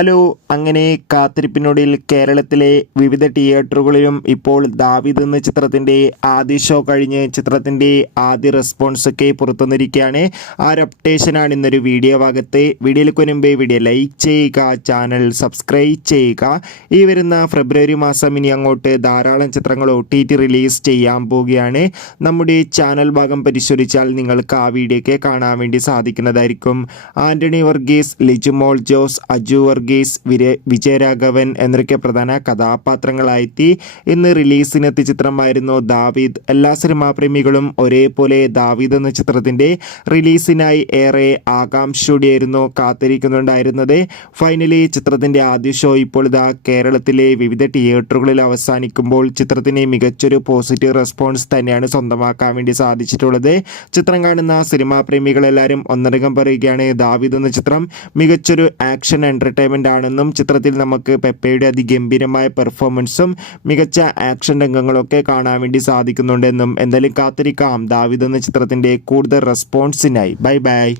Hello, അങ്ങനെ കാത്തിരിപ്പിനൊടുവിൽ കേരളത്തിലെ വിവിധ തിയേറ്ററുകളിലും ഇപ്പോൾ ദാവീദ് എന്ന ചിത്രത്തിൻ്റെ ആദ്യ ഷോ കഴിഞ്ഞ് ചിത്രത്തിൻ്റെ ആദ്യ റെസ്പോൺസൊക്കെ പുറത്തുവന്നിരിക്കുകയാണ്. ആ ഒരു അപ്ഡേഷനാണ് ഇന്നൊരു വീഡിയോ ഭാഗത്ത്. വീഡിയോയിലേക്ക് മുൻപേ വീഡിയോ ലൈക്ക് ചെയ്യുക, ചാനൽ സബ്സ്ക്രൈബ് ചെയ്യുക. ഈ വരുന്ന ഫെബ്രുവരി മാസം ഇനി അങ്ങോട്ട് ധാരാളം ചിത്രങ്ങൾ OTT റിലീസ് ചെയ്യാൻ പോവുകയാണ്. നമ്മുടെ ചാനൽ ഭാഗം പരിശോധിച്ചാൽ നിങ്ങൾക്ക് ആ വീഡിയോ കാണാൻ വേണ്ടി സാധിക്കുന്നതായിരിക്കും. ആൻ്റണി വർഗീസ്, ലിജുമോൾ ജോസ്, അജു വർഗീസ്, വിജയരാഘവൻ എന്നൊക്കെ പ്രധാന കഥാപാത്രങ്ങളായെത്തി. ഇന്ന് റിലീസിനെത്തിയ ചിത്രമായിരുന്നു ദാവീദ്. എല്ലാ സിനിമാ പ്രേമികളും ഒരേപോലെ ദാവീദ് എന്ന ചിത്രത്തിൻ്റെ റിലീസിനായി ഏറെ ആകാംക്ഷയോടെയായിരുന്നു കാത്തിരിക്കുന്നുണ്ടായിരുന്നത്. ഫൈനലി ചിത്രത്തിൻ്റെ ആദ്യ ഷോ ഇപ്പോൾ ഇതാ കേരളത്തിലെ വിവിധ തിയേറ്ററുകളിൽ അവസാനിക്കുമ്പോൾ ചിത്രത്തിന് മികച്ചൊരു പോസിറ്റീവ് റെസ്പോൺസ് തന്നെയാണ് സ്വന്തമാക്കാൻ വേണ്ടി സാധിച്ചിട്ടുള്ളത്. ചിത്രം കാണുന്ന സിനിമാ പ്രേമികളെല്ലാവരും ഒന്നടങ്കം പറയുകയാണ്, ദാവീദ് എന്ന ചിത്രം മികച്ചൊരു ആക്ഷൻ എൻ്റർടൈൻമെൻ്റ് ആണെന്നും ചിത്രത്തിൽ നമുക്ക് പെപ്പയുടെ അതിഗംഭീരമായ പെർഫോമൻസും മികച്ച ആക്ഷൻ രംഗങ്ങളൊക്കെ കാണാൻ വേണ്ടി സാധിക്കുന്നുണ്ടെന്നും. എന്തായാലും കാത്തിരിക്കാം ദാവീദ് എന്ന ചിത്രത്തിൻ്റെ കൂടുതൽ റെസ്പോൺസിനായി. Bye bye.